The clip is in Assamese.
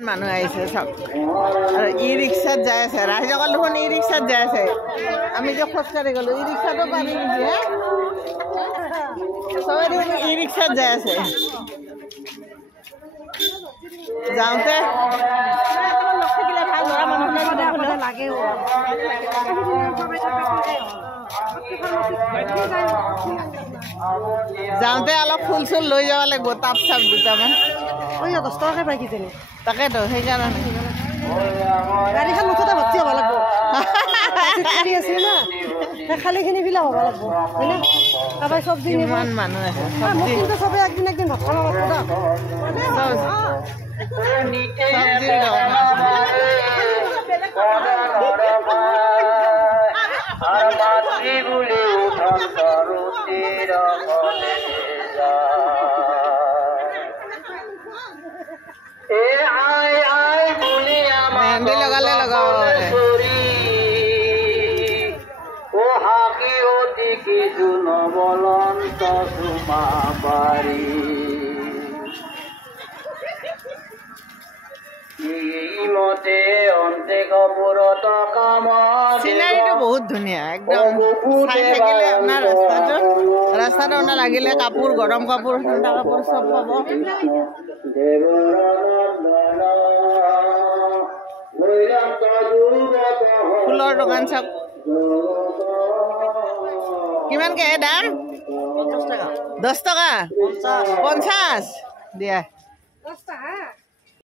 মানুহ আহিছে চব আৰু ই ৰিক্সাত যাই আছে ৰাইজসকল দেখোন ই ৰিক্সাত যাই আছে আমি যে খোজকাঢ়ি গলো ই ৰিক্সাটো পাৰি নেকি চবে দেখোন ই ৰিক্সাত যাই আছে যাওঁতে যাওঁতে অলপ ফুল চুল লৈ যাব লাগিব টাপ চাপ দুটামান 10 টকাকে পাই কিজানি তাকেতো সেইকাৰণে গাড়ীখন মুঠতে ভৰ্তি হ'ব লাগিব গাড়ী আছে না খালিখিনি বিলাক হ'ব লাগিব হয়নে কাবাই চব্জি ইমান মানুহ আছে চব্জি কিন্তু চবে একদিন ভাত খাব লাগিব মেহেন্দি লগালে লগাব চিনাৰীটো বহুত ধুনীয়া একদম চাই থাকিলে আপোনাৰ ৰাস্তাটো লাগিলে কাপোৰ গৰম কাপোৰ ঠাণ্ডা কাপোৰ চব পাব ফুলৰ দোকান চব কিমানকে দাম 10 টকা 50 দিয়া